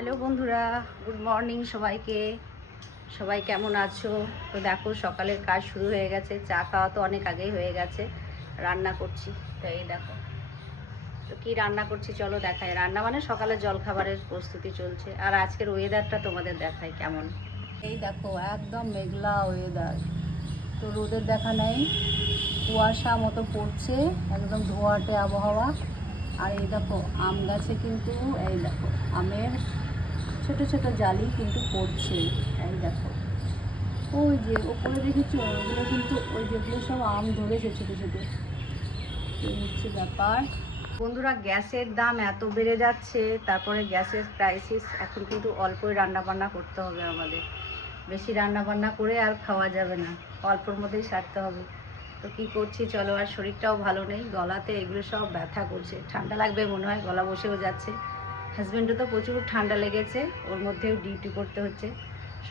Hello বন্ধুরা, good morning সবাইকে। সবাই কেমন আছো? তো দেখো সকালের কাজ শুরু হয়ে গেছে। চা খাওয়া তো অনেক আগেই হয়ে গেছে। রান্না করছি, তো এই দেখো। তো কী রান্না করছি চলো দেখাই। রান্না মানে সকালের জলখাবারের প্রস্তুতি চলছে। আর আজকের ওয়েদারটা তোমাদের দেখাই কেমন। এই দেখো একদম মেঘলা ওয়েদার, তো রোদের দেখা নেই, কুয়াশা মতো পড়ছে, একদম ধোঁয়াটে আবহাওয়া। আর এই দেখো আম গাছে কিন্তু এই দেখো আমের ছোট ছোট জালি কিন্তু পড়ছে। এই দেখো ওই যে ওপরে দেখেছো, ওগুলো কিন্তু ওই যেগুলো সব আম ধরেছে ছোটো ছোটো। এই হচ্ছে ব্যাপার বন্ধুরা। গ্যাসের দাম এত বেড়ে যাচ্ছে, তারপরে গ্যাসের ক্রাইসিস। এখন কিন্তু অল্পই রান্নাবান্না করতে হবে আমাদের। বেশি রান্নাবান্না করে আর খাওয়া যাবে না, অল্পর মধ্যেই সারতে হবে। তো কী করছি চলো। আর শরীরটাও ভালো নেই, গলাতে এগুলো সব ব্যথা করছে। ঠান্ডা লাগবে মনে হয়, গলা বসেও যাচ্ছে। হাজব্যান্ডও তো প্রচুর ঠান্ডা লেগেছে, ওর মধ্যেও ডিউটি করতে হচ্ছে।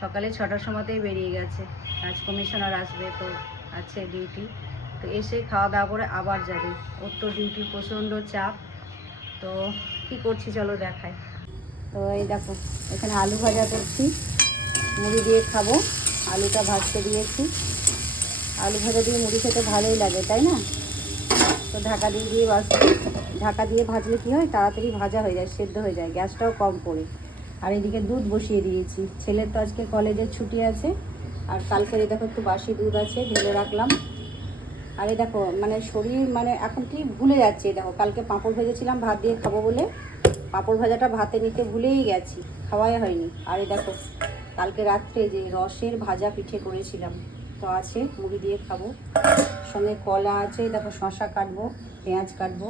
সকালে 6টার সময়তেই বেরিয়ে গেছে, কাজ কমিশনার আসবে তো আছে ডিউটি। তো এসে খাওয়া দাওয়া করে আবার যাবে, ওর তো ডিউটি প্রচণ্ড চাপ। তো কি করছি চলো দেখাই। তো এই দেখো এখানে আলু ভাজা করছি, মুড়ি দিয়ে খাবো। আলুটা ভাজতে দিয়েছি। আলু ভাজা দিয়ে মুড়ি খেতে ভালোই লাগে, তাই না? তো ঢাকা দিয়ে ভাজছি। ঢাকা দিয়ে ভাজলে কী হয়, তাড়াতাড়ি ভাজা হয়ে যায়, সেদ্ধ হয়ে যায়, গ্যাসটাও কম পড়ে। আর এদিকে দুধ বসিয়ে দিয়েছি। ছেলের তো আজকে কলেজের ছুটি আছে। আর কালকের এই দেখো একটু বাসি দুধ আছে, ঢেলে রাখলাম। আর এই দেখো মানে শরীর মানে এখন কি ভুলে যাচ্ছে। দেখো কালকে পাঁপড় ভেজেছিলাম ভাত দিয়ে খাবো বলে, পাঁপড় ভাজাটা ভাতে নিতে ভুলেই গেছি, খাওয়াই হয়নি। আর এই দেখো কালকে রাত্রে যে রসের ভাজা পিঠে করেছিলাম, তো আছে, মুড়ি দিয়ে খাবো। সঙ্গে কলা আছে, দেখো শশা কাটবো, পেঁয়াজ কাটবো।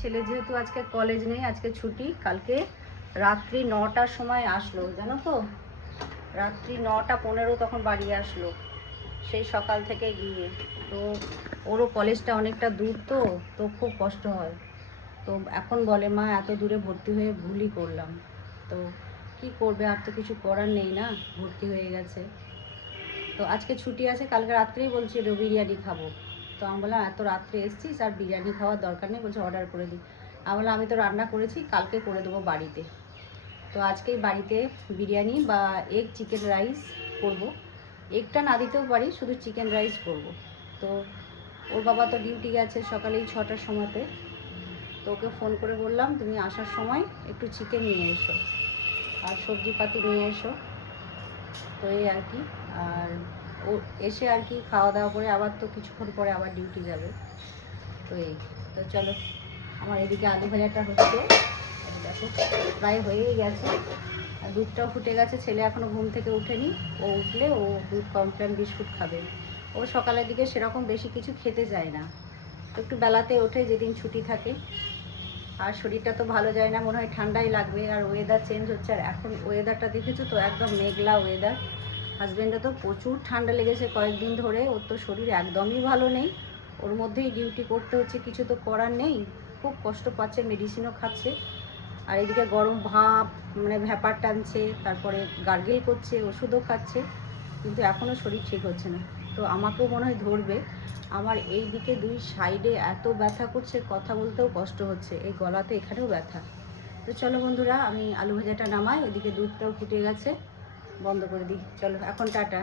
ছেলে যেহেতু আজকে কলেজ নেই, আজকে ছুটি, কালকে রাত্রি 9টার সময় আসলো, জানো তো। রাত্রি 9টা 15 তখন বাড়ি আসলো, সেই সকাল থেকে গিয়ে। তো ওরও কলেজটা অনেকটা দূর, তো তো খুব কষ্ট হয়। তো এখন বলে মা এত দূরে ভর্তি হয়ে ভুলই করলাম। তো কি করবে, আর তো কিছু করার নেই না, ভর্তি হয়ে গেছে। তো আজকে ছুটি আছে, কালকে রাত্রেই বলছি বিরিয়ানি খাবো। তো আমি বললাম এত রাত্রে এসছিস আর বিরিয়ানি খাওয়ার দরকার নেই, বলছে অর্ডার করে দিই। আমি বললাম আমি তো রান্না করেছি, কালকে করে দেবো বাড়িতে। তো আজকেই বাড়িতে বিরিয়ানি বা এগ চিকেন রাইস করব। এগটা না দিতেও পারি, শুধু চিকেন রাইস করব। তো ওর বাবা তো ডিউটি গেছে সকালেই 6টার সময়তে। তো ওকে ফোন করে বললাম তুমি আসার সময় একটু চিকেন নিয়ে এসো আর সবজিপাতি নিয়ে এসো। তো এই আর কি। আর ও এসে আর কি খাওয়া দাওয়া করে আবার তো কিছুক্ষণ পরে আবার ডিউটি যাবে। তো এই, তো চলো। আমার এদিকে আলু ভাজাটা হচ্ছে, দেখো প্রায় হয়েই গেছে। আর দুধটাও ফুটে গেছে। ছেলে এখনও ঘুম থেকে ওঠেনি, ও উঠলে ও দুধ কমপ্লেন বিস্কুট খাবে। ও সকালের দিকে সেরকম বেশি কিছু খেতে চায় না, একটু বেলাতে ওঠে যেদিন ছুটি থাকে। আর শরীরটা তো ভালো যায় না, মনে হয় ঠান্ডাই লাগবে। আর ওয়েদার চেঞ্জ হচ্ছে, আর এখন ওয়েদারটা দেখেছো তো একদম মেঘলা ওয়েদার। হাজব্যান্ডে তো প্রচুর ঠান্ডা লেগেছে কয়েকদিন ধরে, ওর তো শরীর একদমই ভালো নেই। ওর মধ্যেই ডিউটি করতে হচ্ছে, কিছু তো করার নেই। খুব কষ্ট পাচ্ছে, মেডিসিনও খাচ্ছে। আর এদিকে গরম ভাপ মানে ভ্যাপার টানছে, তারপরে গার্গেল করছে, ওষুধও খাচ্ছে, কিন্তু এখনও শরীর ঠিক হচ্ছে না। তো আমাকেও মনে হয় ধরবে। আমার এই দিকে দুই সাইডে এত ব্যথা করছে, কথা বলতেও কষ্ট হচ্ছে, এই গলাতে এখানেও ব্যথা। তো চলো বন্ধুরা, আমি আলু ভাজাটা নামাই, এদিকে দুধটাও ফুটে গেছে, বন্ধ করে দিই। চলো এখন টাটা।